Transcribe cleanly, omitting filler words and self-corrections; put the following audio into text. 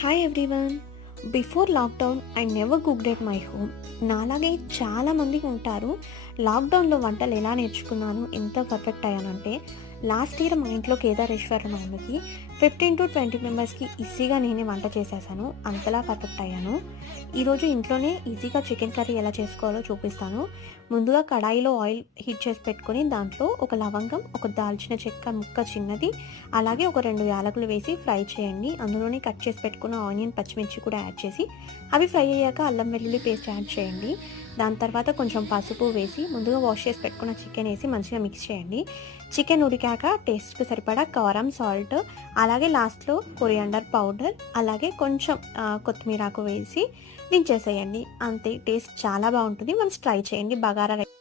Hi everyone. Before lockdown I never cooked at my home. నాలాగే చాలామంది ఉంటారు. లాక్డౌన్లో వంటలు ఎలా నేర్చుకున్నాను, ఎంత పర్ఫెక్ట్ అయ్యానంటే, లాస్ట్ ఇయర్ మా ఇంట్లో కేదారేశ్వర నవమికి 15 to 20 మెంబర్స్కి ఈజీగా నేనే వంట చేసేసాను. అంతలా పర్ఫెక్ట్ అయ్యాను. ఈరోజు ఇంట్లోనే ఈజీగా చికెన్ కర్రీ ఎలా చేసుకోవాలో చూపిస్తాను. ముందుగా కడాయిలో ఆయిల్ హీట్ చేసి పెట్టుకొని దాంట్లో ఒక లవంగం, ఒక దాల్చిన చెక్క ముక్క చిన్నది, అలాగే ఒక 2 యాలకులు వేసి ఫ్రై చేయండి. అందులోనే కట్ చేసి పెట్టుకున్న ఆనియన్, పచ్చిమిర్చి కూడా యాడ్ చేసి అవి ఫ్రై అయ్యాక అల్లం వెల్లుల్లి పేస్ట్ యాడ్ చేయండి. దాని తర్వాత కొంచెం పసుపు వేసి ముందుగా వాష్ చేసి పెట్టుకున్న చికెన్ వేసి మంచిగా మిక్స్ చేయండి. చికెన్ ఉడికాక టేస్ట్కి సరిపడా కారం, సాల్ట్, అలాగే లాస్ట్లో కొరియాండర్ పౌడర్, అలాగే కొంచెం కొత్తిమీరాకు వేసి దించేసేయండి. అంతే, టేస్ట్ చాలా బాగుంటుంది. మనం ట్రై చేయండి. బగారా రైస్